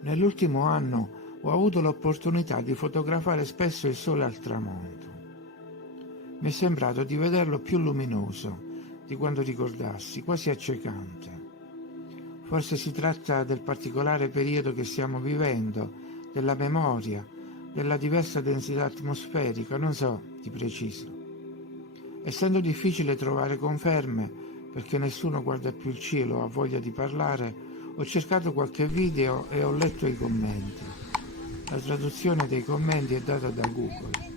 Nell'ultimo anno ho avuto l'opportunità di fotografare spesso il sole al tramonto. Mi è sembrato di vederlo più luminoso di quanto ricordassi, quasi accecante. Forse si tratta del particolare periodo che stiamo vivendo, della memoria, della diversa densità atmosferica, non so di preciso. Essendo difficile trovare conferme, perché nessuno guarda più il cielo o ha voglia di parlare, ho cercato qualche video e ho letto i commenti. La traduzione dei commenti è data da Google.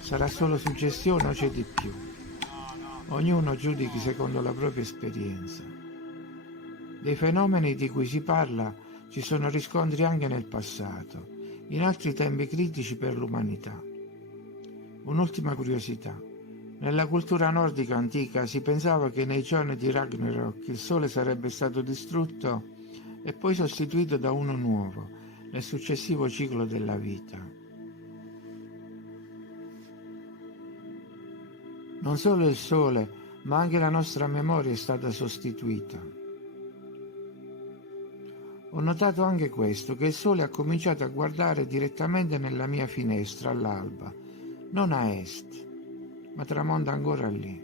Sarà solo suggestione o c'è di più? Ognuno giudichi secondo la propria esperienza. Dei fenomeni di cui si parla ci sono riscontri anche nel passato, in altri tempi critici per l'umanità. Un'ultima curiosità. Nella cultura nordica antica si pensava che nei giorni di Ragnarok il sole sarebbe stato distrutto e poi sostituito da uno nuovo nel successivo ciclo della vita. Non solo il sole, ma anche la nostra memoria è stata sostituita. Ho notato anche questo, che il sole ha cominciato a guardare direttamente nella mia finestra all'alba, non a est, ma tramonta ancora lì.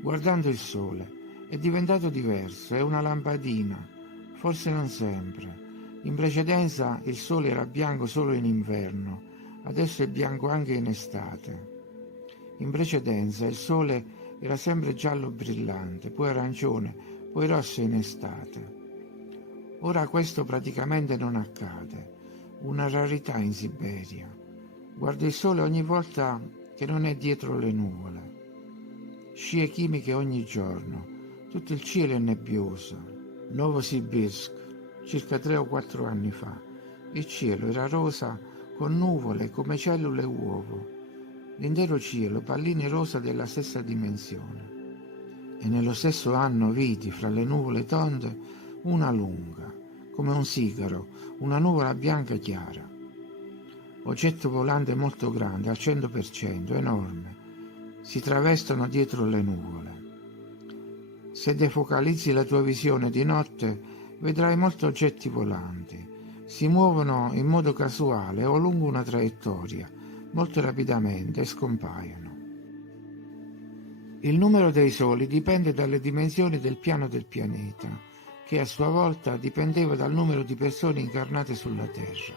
Guardando il sole è diventato diverso, è una lampadina, forse non sempre. In precedenza il sole era bianco solo in inverno, adesso è bianco anche in estate. In precedenza il sole era sempre giallo brillante, poi arancione, poi rosso in estate. Ora questo praticamente non accade, una rarità in Siberia. Guardo il sole ogni volta che non è dietro le nuvole. Scie chimiche ogni giorno, tutto il cielo è nebbioso. Novosibirsk, circa 3 o 4 anni fa, il cielo era rosa con nuvole come cellule uovo. L'intero cielo, palline rosa della stessa dimensione. E nello stesso anno vidi fra le nuvole tonde una lunga, come un sigaro, una nuvola bianca chiara. Oggetto volante molto grande, al 100%, enorme. Si travestono dietro le nuvole. Se defocalizzi la tua visione di notte, vedrai molti oggetti volanti. Si muovono in modo casuale o lungo una traiettoria, molto rapidamente, e scompaiono. Il numero dei soli dipende dalle dimensioni del piano del pianeta, che a sua volta dipendeva dal numero di persone incarnate sulla Terra.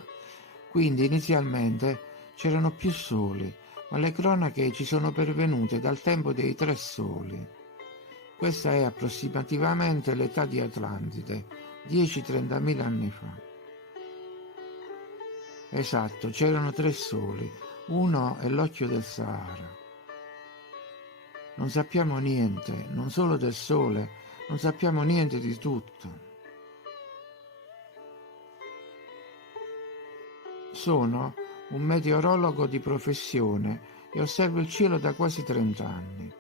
Quindi inizialmente c'erano più soli, ma le cronache ci sono pervenute dal tempo dei 3 soli. Questa è approssimativamente l'età di Atlantide, 10-30.000 anni fa. Esatto, c'erano 3 soli, uno è l'occhio del Sahara. Non sappiamo niente, non solo del Sole, non sappiamo niente di tutto. Sono un meteorologo di professione e osservo il cielo da quasi 30 anni.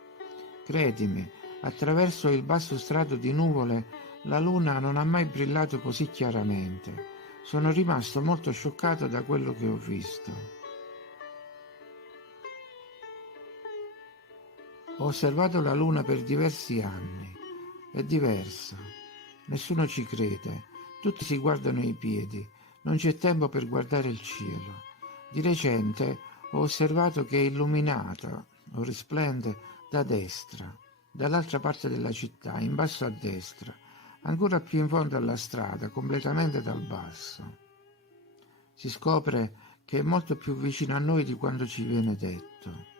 Credimi, attraverso il basso strato di nuvole la luna non ha mai brillato così chiaramente. Sono rimasto molto scioccato da quello che ho visto. Ho osservato la luna per diversi anni. È diversa. Nessuno ci crede. Tutti si guardano i piedi. Non c'è tempo per guardare il cielo. Di recente ho osservato che è illuminata o risplende da destra, dall'altra parte della città, in basso a destra, ancora più in fondo alla strada, completamente dal basso. Si scopre che è molto più vicino a noi di quanto ci viene detto.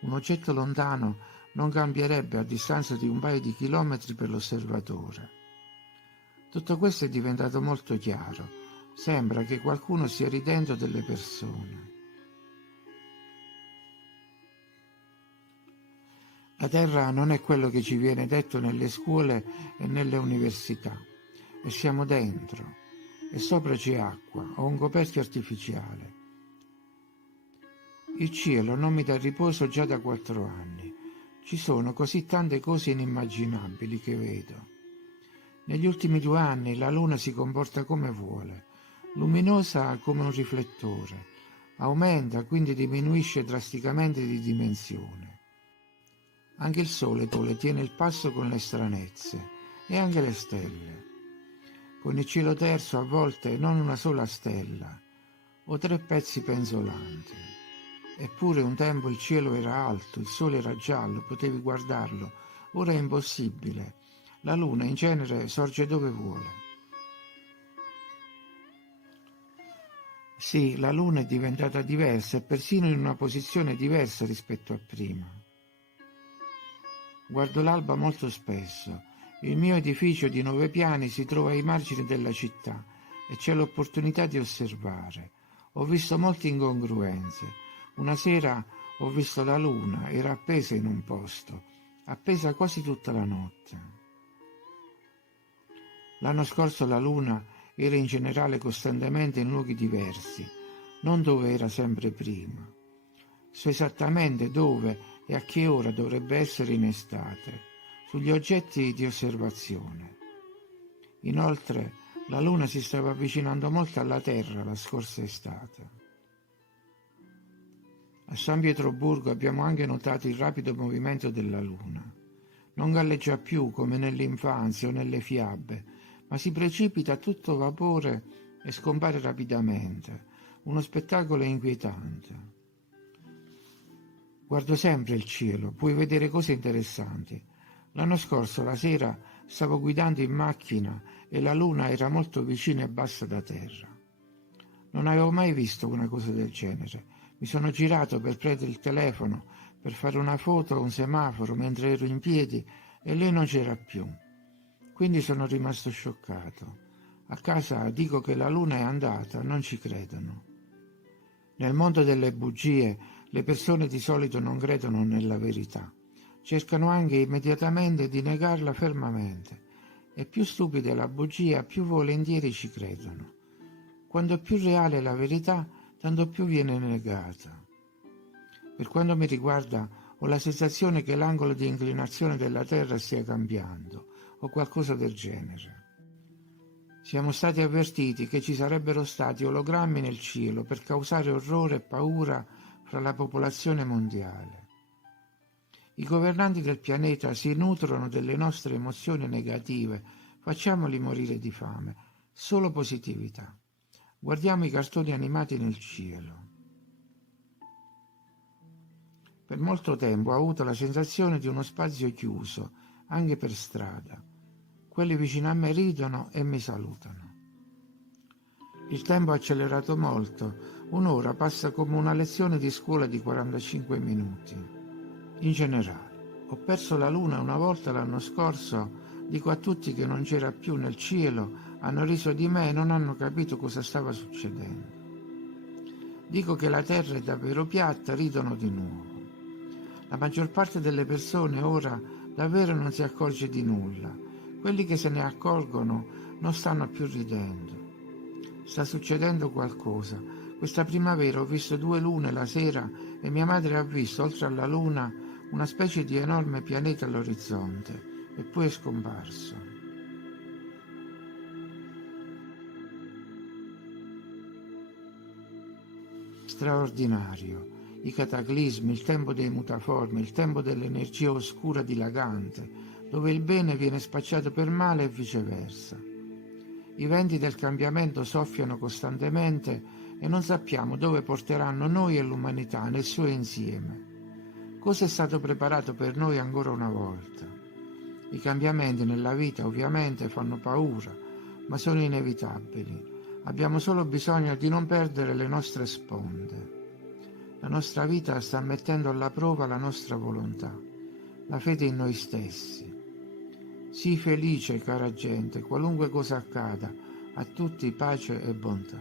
Un oggetto lontano non cambierebbe a distanza di un paio di chilometri per l'osservatore. Tutto questo è diventato molto chiaro. Sembra che qualcuno stia ridendo delle persone. La Terra non è quello che ci viene detto nelle scuole e nelle università. E siamo dentro. E sopra c'è acqua o un coperchio artificiale. Il cielo non mi dà riposo già da 4 anni. Ci sono così tante cose inimmaginabili che vedo. Negli ultimi 2 anni la Luna si comporta come vuole, luminosa come un riflettore, aumenta, quindi diminuisce drasticamente di dimensione. Anche il Sole tiene il passo con le stranezze, e anche le stelle. con il cielo terso, a volte non una sola stella, o 3 pezzi penzolanti. Eppure un tempo il cielo era alto, il sole era giallo, potevi guardarlo, ora è impossibile. La luna in genere sorge dove vuole. Sì, la luna è diventata diversa e persino in una posizione diversa rispetto a prima. Guardo l'alba molto spesso. Il mio edificio di 9 piani si trova ai margini della città e c'è l'opportunità di osservare. Ho visto molte incongruenze. Una sera ho visto la luna, era appesa in un posto, appesa quasi tutta la notte. L'anno scorso la luna era in generale costantemente in luoghi diversi, non dove era sempre prima. So esattamente dove e a che ora dovrebbe essere in estate, sugli oggetti di osservazione. Inoltre, la luna si stava avvicinando molto alla Terra la scorsa estate. A San Pietroburgo abbiamo anche notato il rapido movimento della luna. Non galleggia più come nell'infanzia o nelle fiabe, ma si precipita a tutto vapore e scompare rapidamente. Uno spettacolo inquietante. Guardo sempre il cielo, puoi vedere cose interessanti. L'anno scorso, la sera, stavo guidando in macchina e la luna era molto vicina e bassa da terra. Non avevo mai visto una cosa del genere. Mi sono girato per prendere il telefono, per fare una foto a un semaforo mentre ero in piedi e lei non c'era più. Quindi sono rimasto scioccato. A casa dico che la luna è andata, non ci credono. Nel mondo delle bugie le persone di solito non credono nella verità. Cercano anche immediatamente di negarla fermamente. E più stupida è la bugia, più volentieri ci credono. Quanto più reale è la verità, tanto più viene negata. Per quanto mi riguarda, ho la sensazione che l'angolo di inclinazione della Terra stia cambiando, o qualcosa del genere. Siamo stati avvertiti che ci sarebbero stati ologrammi nel cielo per causare orrore e paura fra la popolazione mondiale. I governanti del pianeta si nutrono delle nostre emozioni negative, facciamoli morire di fame, solo positività. Guardiamo i cartoni animati nel cielo. Per molto tempo ho avuto la sensazione di uno spazio chiuso, anche per strada. Quelli vicino a me ridono e mi salutano. Il tempo è accelerato molto, un'ora passa come una lezione di scuola di 45 minuti. In generale, ho perso la luna una volta l'anno scorso, dico a tutti che non c'era più nel cielo, hanno riso di me e non hanno capito cosa stava succedendo. Dico che la terra è davvero piatta, ridono di nuovo. La maggior parte delle persone ora davvero non si accorge di nulla. Quelli che se ne accorgono non stanno più ridendo. Sta succedendo qualcosa. Questa primavera ho visto 2 lune la sera e mia madre ha visto, oltre alla luna, una specie di enorme pianeta all'orizzonte e poi è scomparso. Straordinario. I cataclismi, il tempo dei mutaformi, il tempo dell'energia oscura dilagante, dove il bene viene spacciato per male e viceversa. I venti del cambiamento soffiano costantemente e non sappiamo dove porteranno noi e l'umanità nel suo insieme. Cosa è stato preparato per noi ancora una volta? I cambiamenti nella vita ovviamente fanno paura, ma sono inevitabili. Abbiamo solo bisogno di non perdere le nostre sponde. La nostra vita sta mettendo alla prova la nostra volontà, la fede in noi stessi. Sii felice, cara gente, qualunque cosa accada, a tutti pace e bontà.